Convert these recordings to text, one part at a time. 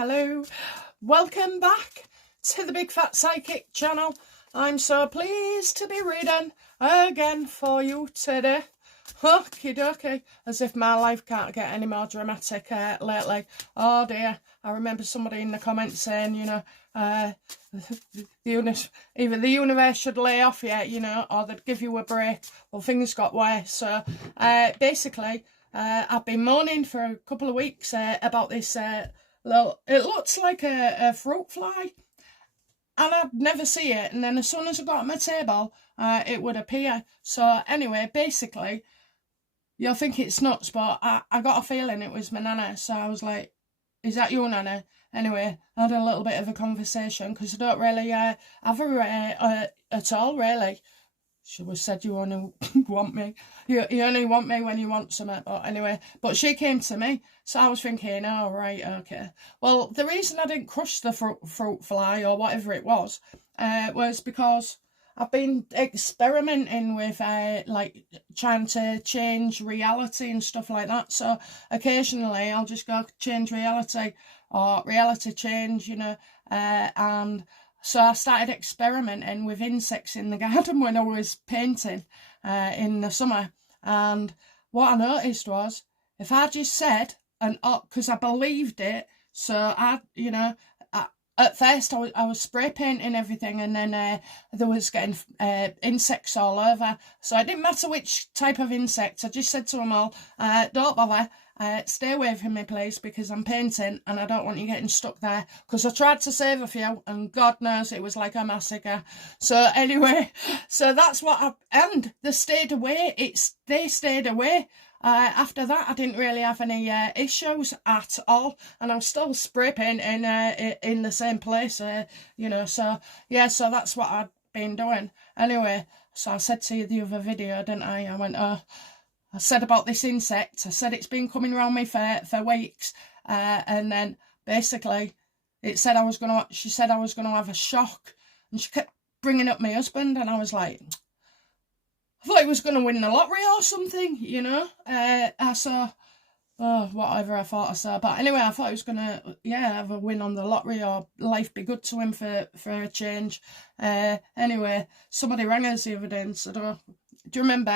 hello. Welcome back to the Big Fat Psychic channel. I'm so pleased to be reading again for you today. Okie dokie, as if my life can't get any more dramatic lately. Oh dear, I remember somebody in the comments saying, you know, either the universe should lay off you, you know, or they'd give you a break. Well, things got worse. So basically, I've been moaning for a couple of weeks about this little, it looks like a fruit fly, and I'd never see it, and then as soon as I got at my table, it would appear. So anyway, basically, you'll think it's nuts, but I got a feeling it was my nana, so I was like, is that your nana? Anyway, I had a little bit of a conversation, because I don't really have her at all, really. She was said, you only want me. You only want me when you want something. But anyway, but she came to me. So I was thinking, oh, right, okay. Well, the reason I didn't crush the fruit fly or whatever it was because I've been experimenting with like trying to change reality and stuff like that. So occasionally I'll just go change reality or reality change, you know, and so I started experimenting with insects in the garden when I was painting in the summer. And what I noticed was, if I just said, and because I believed it, so you know, at first I was spray painting everything, and then there was getting insects all over. So it didn't matter which type of insect. I just said to them all, don't bother. Stay away from me, please, because I'm painting and I don't want you getting stuck there. Because I tried to save a few, and God knows it was like a massacre. So anyway, so that's what and they stayed away. They stayed away. After that, I didn't really have any issues at all, and I'm still spray painting in the same place, you know. So yeah, so that's what I've been doing. Anyway, so I said to you the other video, didn't I? I went, I said about this insect. I said it's been coming around me for weeks, and then basically, it said she said I was gonna have a shock, and she kept bringing up my husband, and I was like, I thought he was going to win the lottery or something, you know. I saw, whatever I thought I saw. But anyway, I thought he was going to, have a win on the lottery, or life be good to him for a change. Anyway, somebody rang us the other day and said, oh, do you remember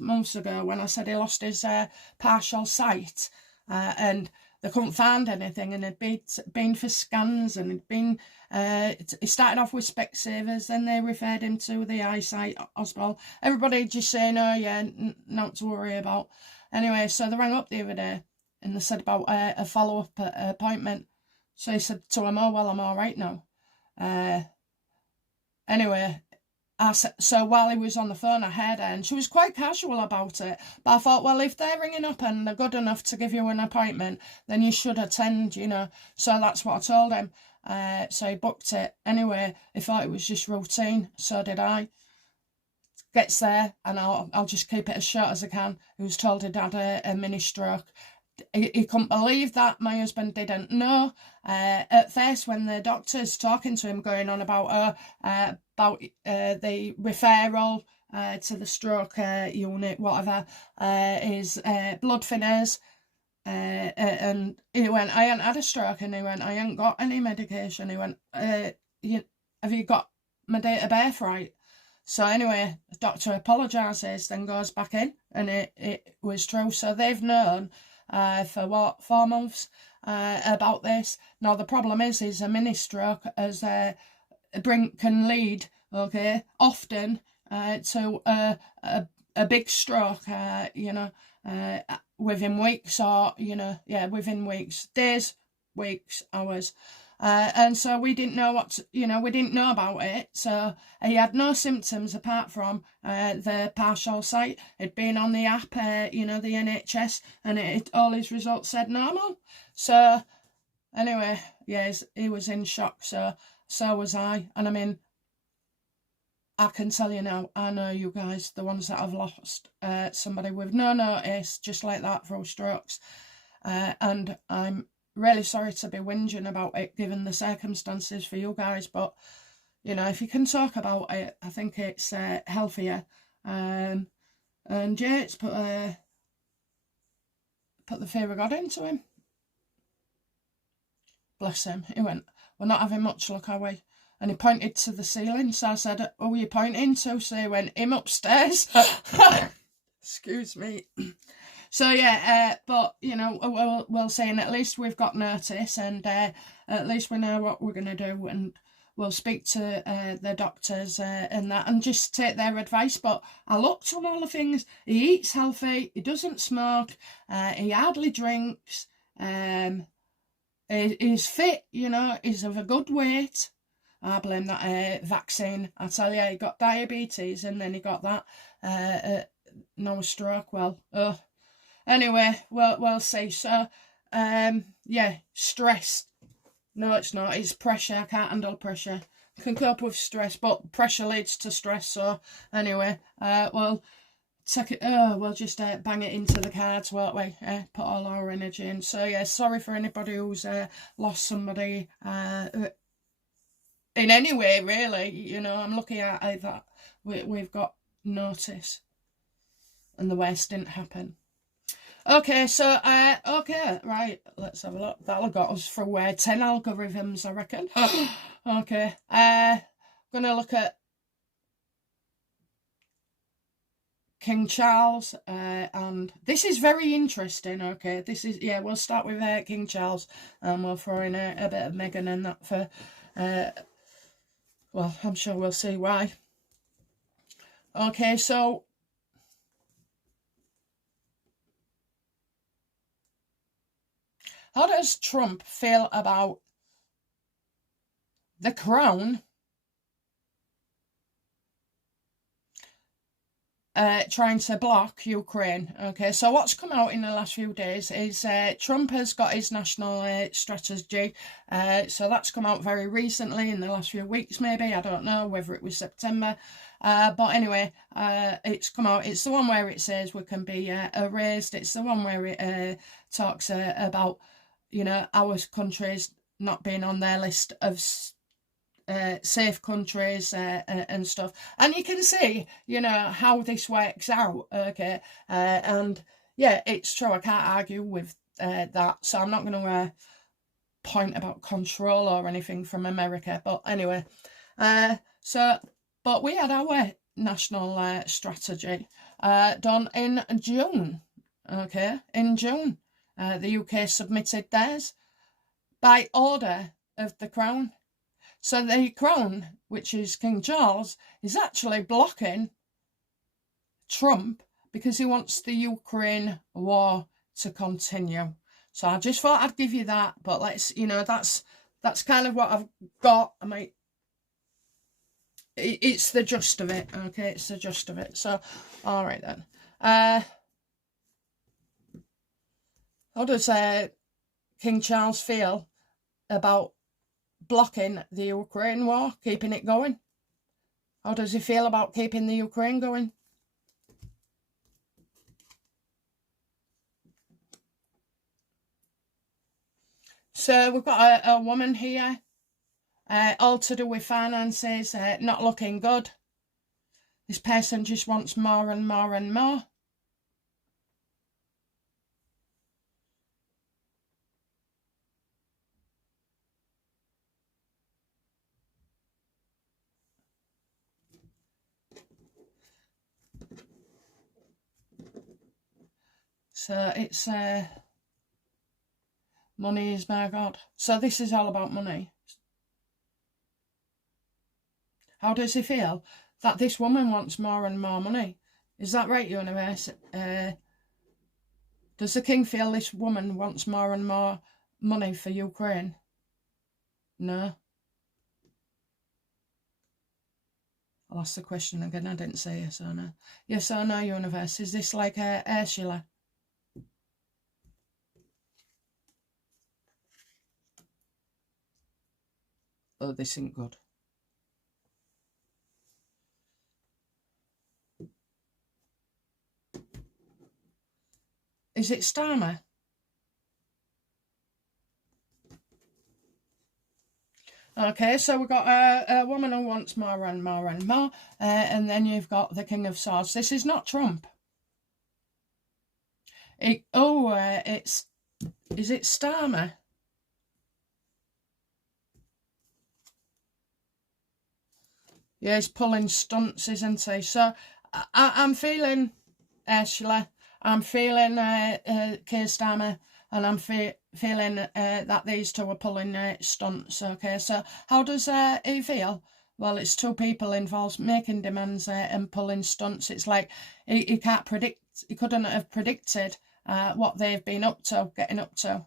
months ago, when I said he lost his partial sight, and they couldn't find anything, and it'd been for scans, and it'd been, it started off with Specsavers, then they referred him to the eyesight hospital. Everybody just saying, oh yeah, not to worry about. Anyway, so they rang up the other day, and they said about a follow-up appointment. So he said to him, oh, well, I'm all right now. Anyway, so while he was on the phone, I heard her, and she was quite casual about it. But I thought, well, if they're ringing up and they're good enough to give you an appointment, then you should attend, you know. So that's what I told him. So he booked it. Anyway, he thought it was just routine. So did I. Gets there, and I'll just keep it as short as I can. He was told he'd had a mini stroke. He couldn't believe that. My husband didn't know. At first, when the doctor's talking to him, going on about the referral to the stroke unit, whatever, his blood thinners, and he went, I ain't had a stroke, and he went, I ain't got any medication. He went, have you got my date of birth right? So anyway, the doctor apologises, then goes back in, and it was true. So they've known for 4 months about this. Now the problem is a mini stroke can lead, okay, often to a big stroke, you know, within weeks, or, you know, within weeks, days, weeks, hours. And so we didn't know we didn't know about it. So he had no symptoms apart from the partial sight. It'd been on the app, you know, the NHS, and all his results said normal. So anyway, yes, he was in shock. So was I. And I mean, I can tell you now, I know you guys, the ones that have lost somebody with no notice, just like that, through strokes. And I'm really sorry to be whinging about it, given the circumstances for you guys, but you know, if you can talk about it, I think it's healthier. And yeah, it's put the fear of God into him. bless him. He went, "We're not having much luck, are we?" And he pointed to the ceiling. So I said, "Oh, are you pointing to?" So he went, "Him upstairs." Excuse me. So yeah, but you know, we'll see, and at least we've got notice, and at least we know what we're gonna do, and we'll speak to the doctors and that, and just take their advice. But I looked on all the things. He eats healthy. He doesn't smoke. He hardly drinks. He's fit. You know, he's of a good weight. I blame that vaccine. I tell you, he got diabetes, and then he got that. No stroke. Well, anyway, we'll see. So, yeah, stress. No, it's not. It's pressure. I can't handle pressure. I can cope with stress, but pressure leads to stress. So, anyway, we'll take it. We'll just bang it into the cards, won't we? Put all our energy in. So, yeah, sorry for anybody who's lost somebody in any way, really. You know, I'm lucky that we've got notice, and the worst didn't happen. Okay, so, okay, right, let's have a look. That'll got us through 10 algorithms, I reckon. Okay, gonna look at King Charles, and this is very interesting, okay. This is, yeah, we'll start with King Charles, and we'll throw in a bit of Meghan and that for, well, I'm sure we'll see why. Okay, so, how does Trump feel about the Crown trying to block Ukraine? Okay, so what's come out in the last few days is Trump has got his national strategy. So that's come out very recently, in the last few weeks maybe. I don't know whether it was September. But anyway, it's come out. It's the one where it says we can be erased. It's the one where it talks about, you know, our countries not being on their list of safe countries and stuff. And you can see, you know, how this works out, okay? And yeah, it's true. I can't argue with that. So I'm not going to point about control or anything from America. But anyway, but we had our national strategy done in June, okay? In June. The UK submitted theirs by order of the Crown. So the Crown, which is King Charles, is actually blocking Trump because he wants the Ukraine war to continue. So I just thought I'd give you that, but let's, you know, that's kind of what I've got. I might, it's the gist of it, okay? It's the gist of it. So, all right then. How does King Charles feel about blocking the Ukraine war, keeping it going? How does he feel about keeping the Ukraine going? So we've got a woman here, all to do with finances, not looking good. This person just wants more and more and more. So it's money is my God. So this is all about money. How does he feel that this woman wants more and more money? Is that right, universe? Does the king feel this woman wants more and more money for Ukraine? No. I'll ask the question again. I didn't say yes or no. Yes or no, universe? Is this like Ursula? Oh, this isn't good. Is it Starmer? Okay, so we've got a woman who wants more and more and more, and then you've got the King of Swords. This is not Trump. Is it Starmer? Yeah, he's pulling stunts, isn't he? So I'm feeling Ursula, I'm feeling Keir Starmer, and I'm feeling that these two are pulling stunts. Okay, so how does he feel? Well, it's two people involved making demands and pulling stunts. It's like he can't predict, he couldn't have predicted what they've been up to, getting up to,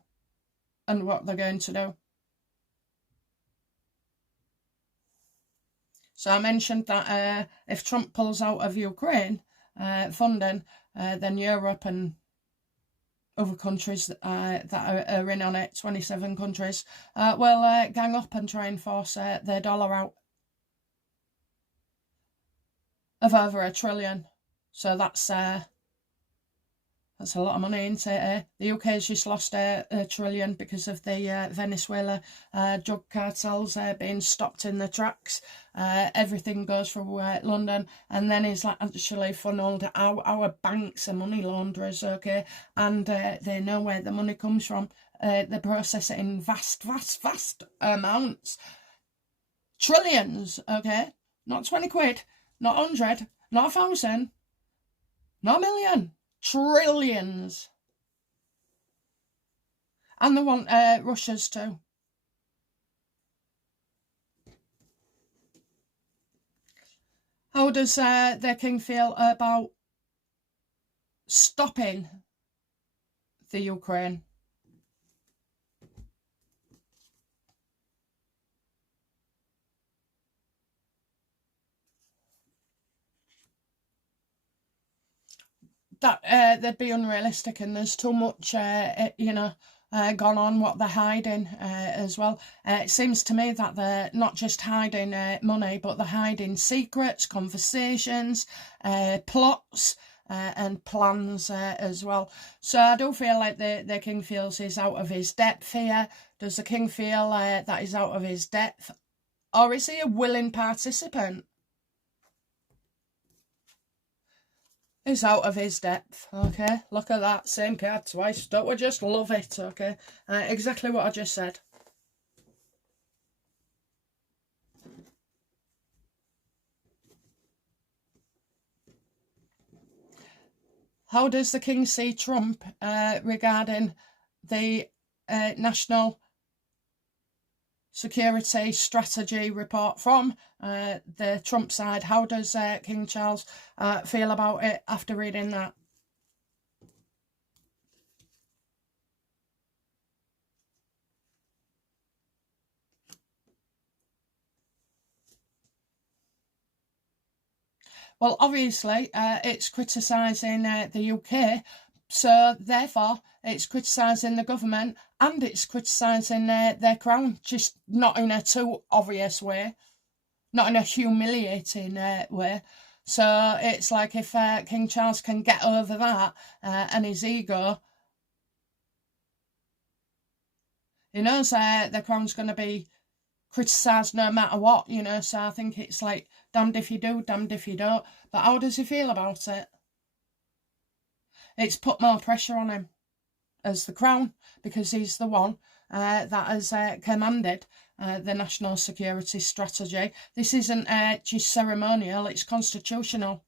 and what they're going to do. So I mentioned that if Trump pulls out of Ukraine funding, then Europe and other countries that are in on it, 27 countries, will gang up and try and force their dollar out of over $1 trillion. So that's a lot of money, isn't it? The UK's just lost $1 trillion because of the Venezuela drug cartels being stopped in the tracks. Everything goes through London, and then it's like actually funneled. Our banks are money launderers, okay, and they know where the money comes from. They process it in vast amounts. Trillions, okay? Not 20 quid, not 100, not 1,000, not 1,000,000. Trillions. And they want Russia's too. How does their king feel about stopping the Ukraine? That they'd be unrealistic, and there's too much, gone on what they're hiding as well. It seems to me that they're not just hiding money, but they're hiding secrets, conversations, plots, and plans as well. So I do feel like the king feels he's out of his depth here. Does the king feel that he's out of his depth, or is he a willing participant? He's out of his depth, okay? Look at that, same card twice. Don't we just love it, okay? Exactly what I just said. How does the king see Trump regarding the national security strategy report from the Trump side? How does King Charles feel about it after reading that? Well, obviously, it's criticising the UK, so therefore it's criticising the government, and it's criticising their crown, just not in a too obvious way, not in a humiliating way. So it's like if King Charles can get over that and his ego, he knows the crown's going to be criticised no matter what, you know. So I think it's like damned if you do, damned if you don't. But how does he feel about it? It's put more pressure on him as the crown, because he's the one that has commanded the national security strategy. This isn't just ceremonial, it's constitutional.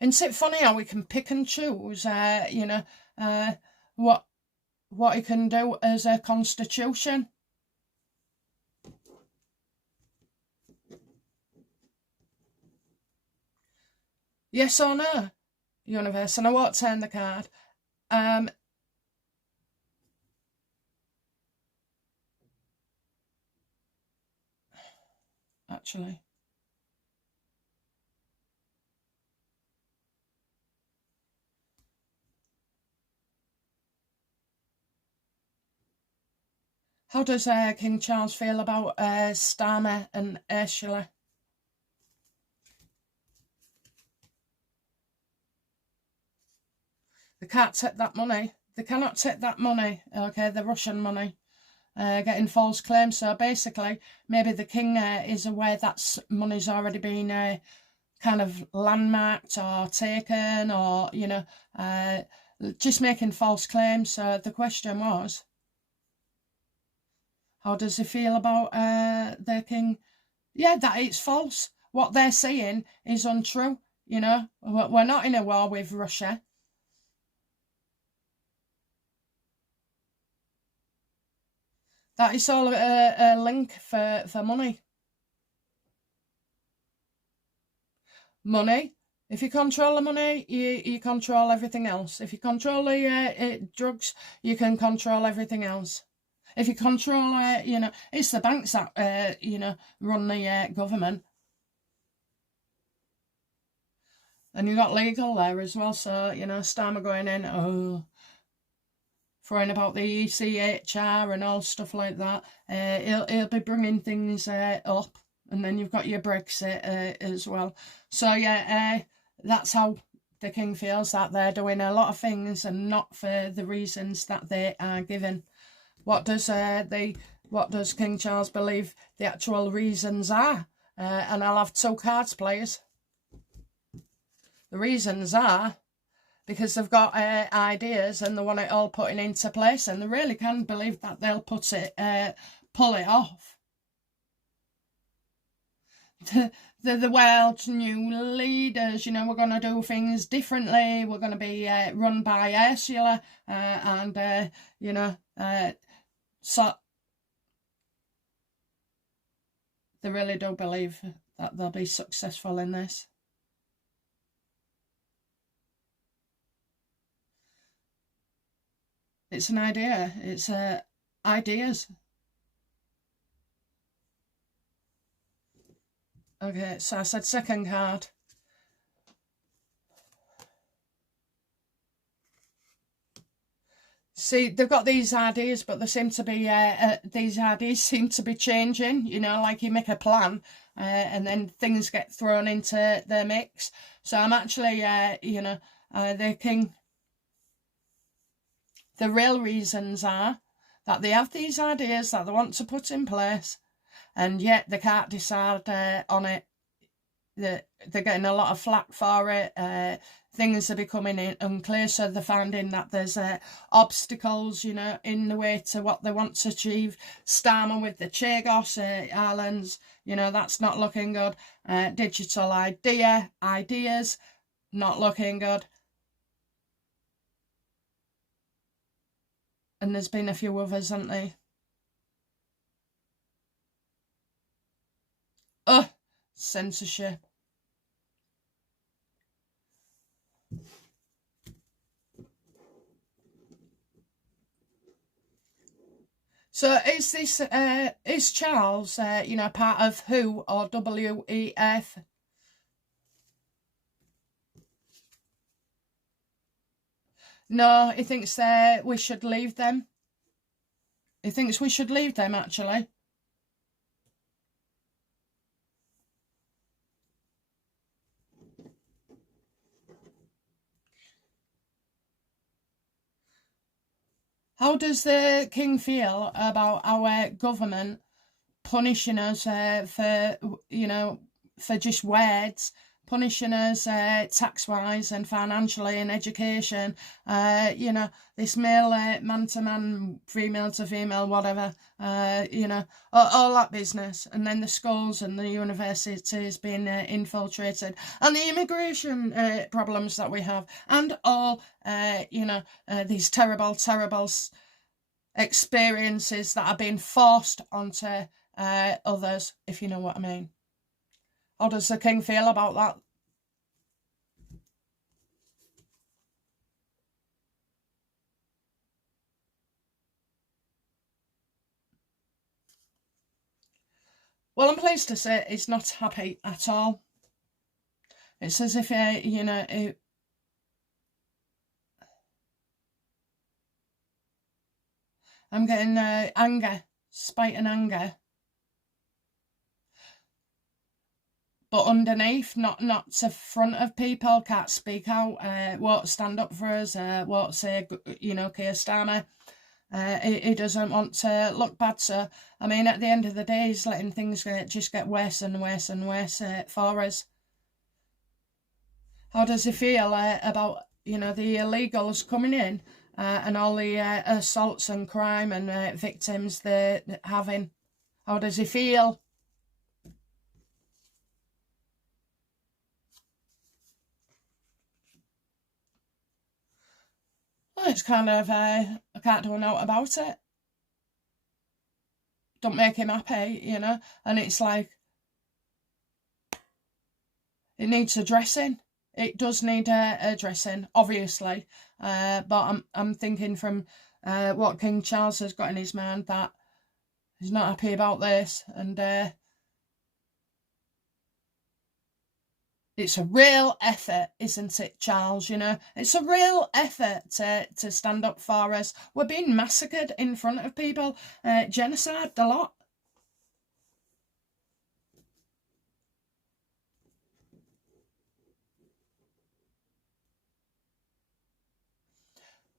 Isn't it funny how we can pick and choose, what he can do as a constitution? Yes or no, universe? And I won't turn the card. Actually. How does King Charles feel about Starmer and Ursula? They can't take that money. They cannot take that money, okay, the Russian money, getting false claims. So basically, maybe the king is aware that money's already been kind of landmarked or taken, or, just making false claims. So the question was, how does he feel about the king Yeah, that it's false. What they're saying is untrue. You know, we're not in a war with Russia. That is all a link for money. Money. If you control the money, you control everything else. If you control the drugs, you can control everything else. If you control, it's the banks that, run the government. And you got legal there as well, so, Starmer going in, throwing about the ECHR and all stuff like that. He'll be bringing things up. And then you've got your Brexit as well. So, that's how the King feels, that they're doing a lot of things and not for the reasons that they are given. What does King Charles believe the actual reasons are? And I'll have two cards, players. The reasons are because they've got ideas and they want it all putting into place, and they really can believe that they'll pull it off. The world's new leaders, we're going to do things differently. We're going to be run by Ursula, so they really do believe that they'll be successful in this. It's an idea. It's ideas. Okay, so I said second card. See, they've got these ideas, but they seem to be these ideas seem to be changing. Like you make a plan, and then things get thrown into the mix. So I'm actually, the King. The real reasons are that they have these ideas that they want to put in place, and yet they can't decide on it. They're getting a lot of flack for it. Things are becoming unclear, so they're finding that there's obstacles, in the way to what they want to achieve. Starmer with the Chagos Islands, that's not looking good. Digital ideas, not looking good. And there's been a few others, haven't they? Censorship. So is Charles, part of WHO or WEF? No, he thinks we should leave them. He thinks we should leave them, actually. How does the King feel about our government punishing us for just words, punishing us tax-wise and financially and education, this male man-to-man, female-to-female, whatever, all that business, and then the schools and the universities being infiltrated, and the immigration problems that we have, and all, these terrible experiences that are being forced onto others, if you know what I mean. How does the King feel about that? Well, I'm pleased to say he's not happy at all. It's as if, I'm getting anger, spite and anger. But underneath, not to front of people, can't speak out, won't stand up for us, won't say, Keir Starmer. He doesn't want to look bad, so, I mean, at the end of the day, he's letting things just get worse and worse and worse for us. How does he feel about, the illegals coming in and all the assaults and crime and victims they're having? How does he feel? it's kind of, I can't do a note about it. Don't make him happy, you know, and it's like, it needs addressing. It does need addressing, obviously, but I'm thinking from what King Charles has got in his mind that he's not happy about this, and it's a real effort, isn't it, Charles? You know, it's a real effort to stand up for us. We're being massacred in front of people, genocide a lot.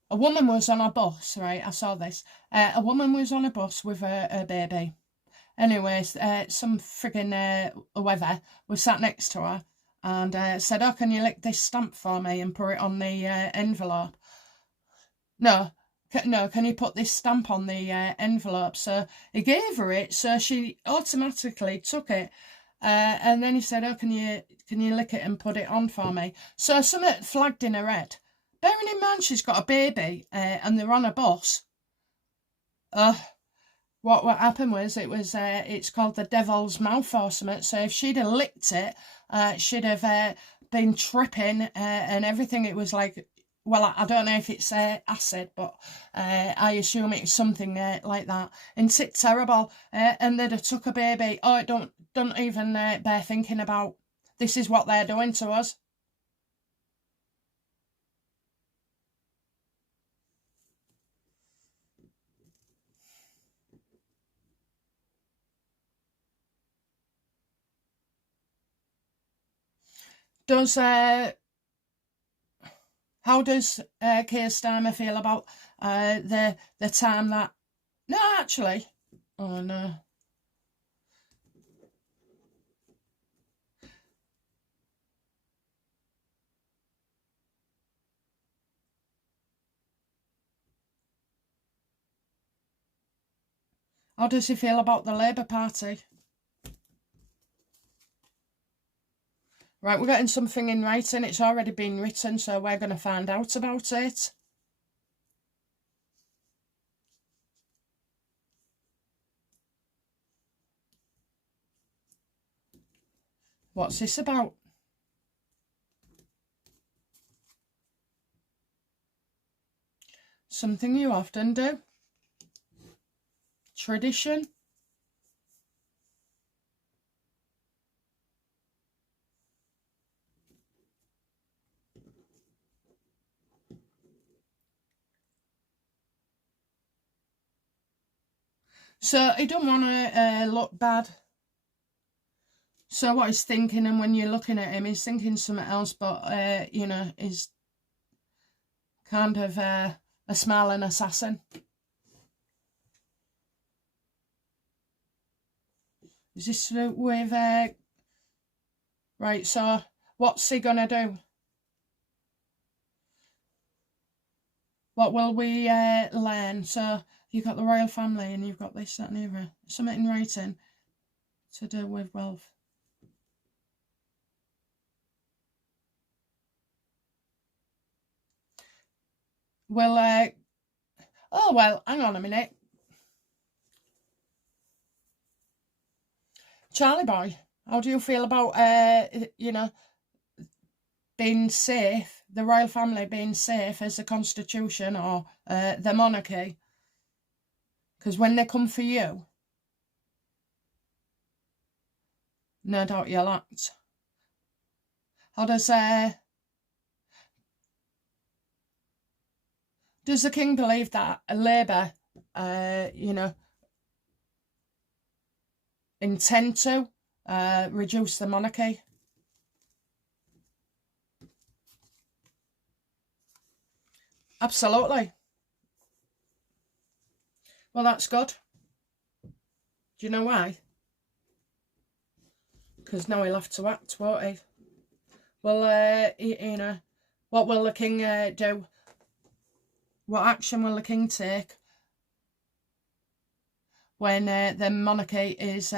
A woman was on a bus, right? I saw this. A woman was on a bus with a baby. Anyways, some friggin' whoever was sat next to her and said, "Oh, can you lick this stamp for me and put it on the envelope?" No, no, can you put this stamp on the envelope? So he gave her it, so she automatically took it. And then he said, "Oh, can you lick it and put it on for me?" So something flagged in her head. Bearing in mind she's got a baby and they're on a bus. What happened was it's called the devil's mouth or something. So if she'd have licked it, she'd have been tripping and everything. It was like, well, I don't know if it's acid, but I assume it's something like that. And it's terrible. And they'd have took a baby. Oh, don't even bear thinking about. This is what they're doing to us. How does Keir Starmer feel about the time that? No, actually, oh no. How does he feel about the Labour Party? Right, we're getting something in writing. It's already been written, so we're going to find out about it. What's this about? Something you often do. Tradition. So he don't want to look bad. So what he's thinking, and when you're looking at him, he's thinking something else, but, you know, he's kind of a smiling assassin. Is this with... Right, so what's he going to do? What will we learn? So you've got the royal family and you've got this, that and the other. Something in writing to do with wealth. Well, oh, well, hang on a minute. Charlie boy, how do you feel about, you know, being safe, the royal family being safe as the constitution or the monarchy? Because when they come for you, no doubt you'll act. How does the king believe that Labour, you know, intend to reduce the monarchy? Absolutely. Well, that's good. Do you know why? Because now he'll have to act, won't he? Well, you know, what will the king do? What action will the king take when the monarchy is,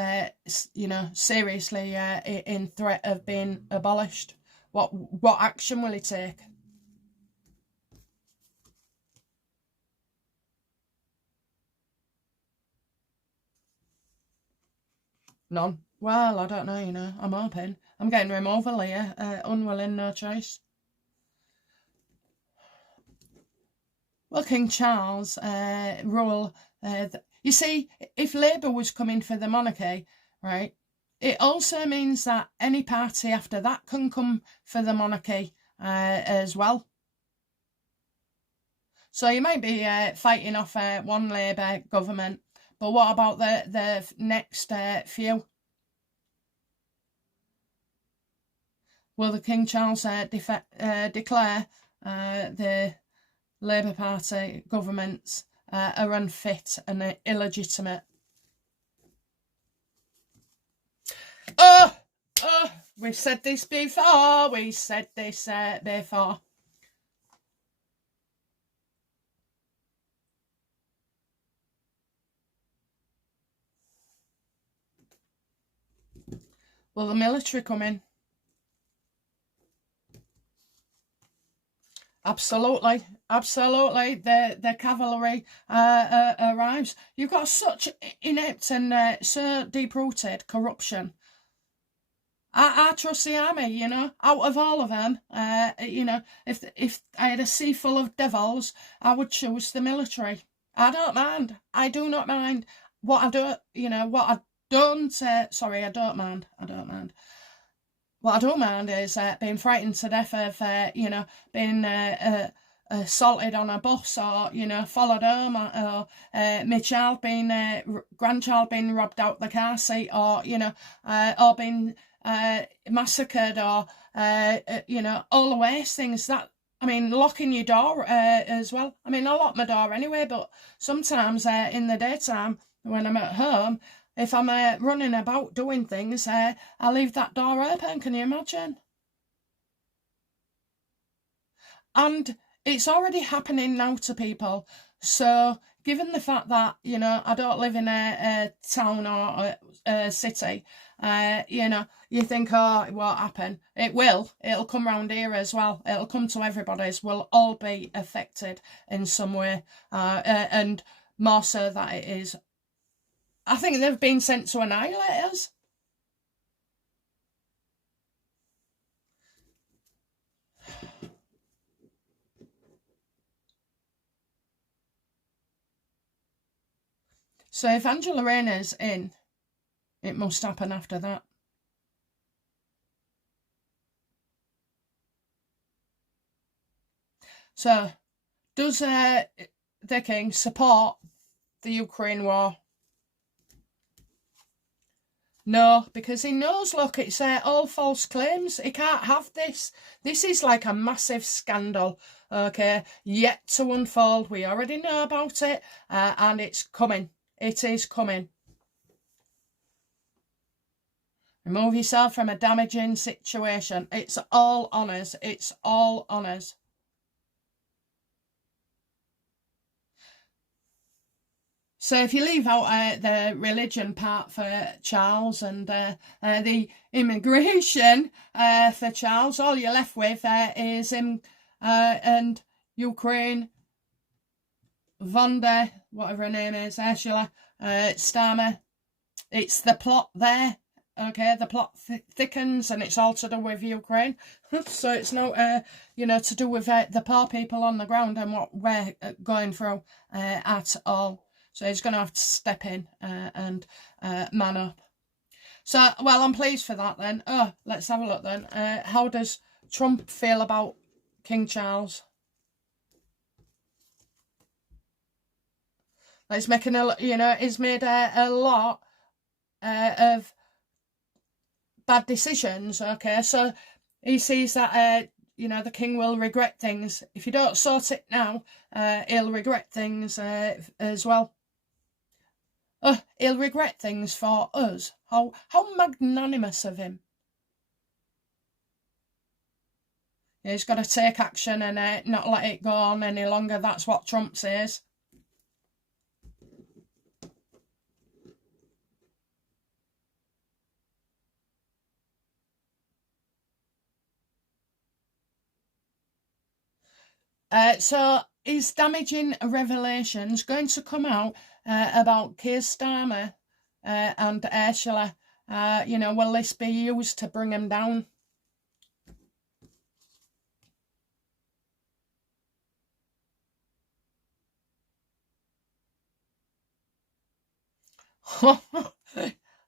you know, seriously in threat of being abolished? What action will he take? None. Well, I don't know, you know. I'm hoping. I'm getting removal here. Unwilling, no choice. Well, King Charles rule. You see, if Labour was coming for the monarchy, right, it also means that any party after that can come for the monarchy as well. So you might be fighting off one Labour government, but what about the next few? Will the King Charles declare the Labour Party governments are unfit and illegitimate? Oh, we've said this before. We said this before. Will the military come in? Absolutely, absolutely. The cavalry arrives. You've got such inept and so deep-rooted corruption. I trust the army, you know. Out of all of them, you know, if I had a sea full of devils, I would choose the military. I don't mind. I do not mind. What I do, you know, what I don't. Sorry, I don't mind. I don't mind. What I don't mind is being frightened to death of, you know, being assaulted on a bus, or, you know, followed home, or my child being, grandchild being robbed out the car seat, or, you know, or being massacred, or, you know, all the worst things. That, I mean, locking your door as well. I mean, I lock my door anyway, but sometimes in the daytime when I'm at home, if I'm running about doing things, I leave that door open. Can you imagine? And it's already happening now to people. So, given the fact that, you know, I don't live in a town or a city, you know, you think, oh, it won't happen. It will. It'll come round here as well. It'll come to everybody's. We'll all be affected in some way. And more so that it is. I think they've been sent to annihilate us. So if Angela Rayner's in, it must happen after that. So, does the king support the Ukraine war? No, because he knows, look, it's all false claims. He can't have this. This is like a massive scandal, okay, yet to unfold. We already know about it, and it's coming. It is coming. Remove yourself from a damaging situation. It's all on us. It's all on us. So if you leave out the religion part for Charles and the immigration for Charles, all you're left with is him and Ukraine, Vonda, whatever her name is, Ursula, Starmer. It's the plot there. Okay, the plot thickens, and it's all to do with Ukraine. So it's not, you know, to do with the poor people on the ground and what we're going through at all. So he's going to have to step in and man up. So, well, I'm pleased for that then. Oh, let's have a look then. How does Trump feel about King Charles? He's making you know, he's made a lot of bad decisions, okay? So he sees that, you know, the king will regret things. If you don't sort it now, he'll regret things as well. He'll regret things for us. How magnanimous of him. Yeah, he's got to take action and not let it go on any longer. That's what Trump says. So is damaging revelations going to come out about Keir Starmer and Ursula you know, will this be used to bring him down?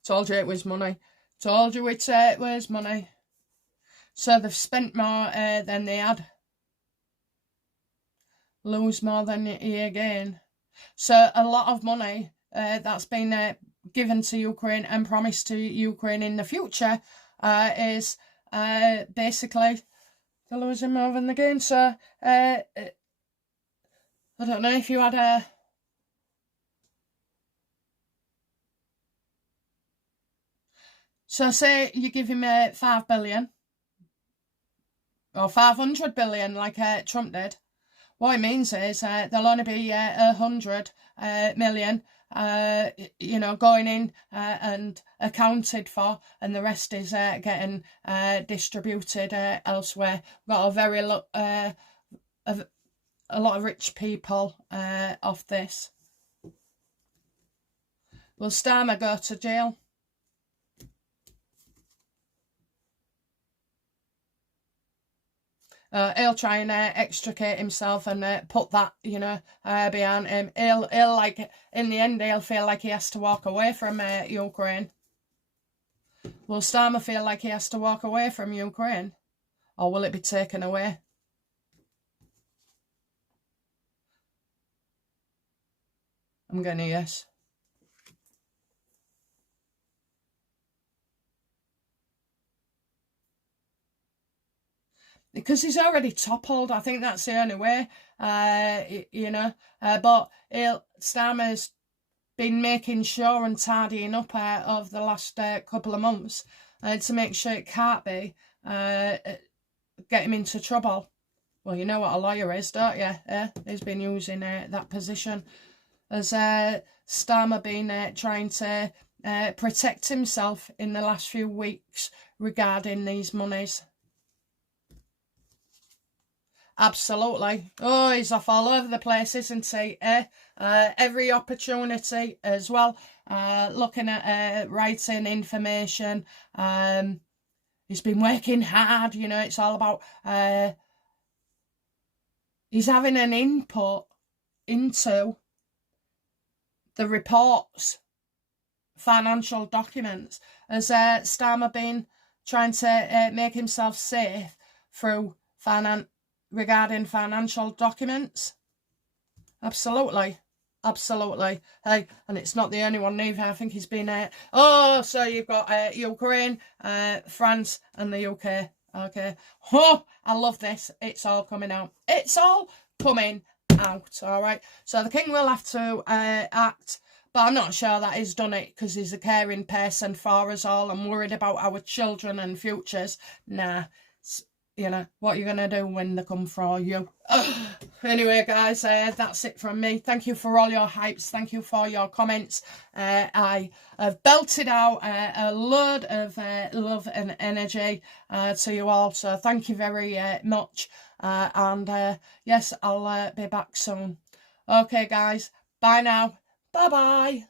Told you it was money. Told you it was money. So they've spent more than they had. Lose more than you gain. So a lot of money that's been given to Ukraine and promised to Ukraine in the future is basically they're losing more than they gain. So I don't know if you had a... So say you give him 5 billion or 500 billion like Trump did. What it means is there'll only be 100 million, you know, going in and accounted for, and the rest is getting distributed elsewhere. We've got a lot of rich people off this. Will Starmer go to jail? He'll try and extricate himself and put that, you know, behind him. He'll like, in the end, he'll feel like he has to walk away from Ukraine. Will Starmer feel like he has to walk away from Ukraine? Or will it be taken away? I'm going to yes. Because he's already toppled. I think that's the only way, you know. But Starmer's been making sure and tidying up over the last couple of months to make sure it can't be get him into trouble. Well, you know what a lawyer is, don't you? He's been using that position. Has Starmer been trying to protect himself in the last few weeks regarding these monies? Absolutely. Oh, he's off all over the place, isn't he? Every opportunity as well. Looking at writing information. He's been working hard, you know, it's all about... he's having an input into the reports, financial documents. Has Starmer been trying to make himself safe through regarding financial documents? Absolutely. Absolutely. Hey, and it's not the only one neither. I think he's been... so you've got Ukraine, France and the UK. Okay. Oh, I love this. It's all coming out. It's all coming out. All right. So the king will have to act. But I'm not sure that he's done it because he's a caring person for us all and worried about our children and futures. Nah. You know, what you're going to do when they come for you. Anyway, guys, that's it from me. Thank you for all your hypes. Thank you for your comments. I have belted out a load of love and energy to you all. So thank you very much. Yes, I'll be back soon. Okay, guys. Bye now. Bye-bye.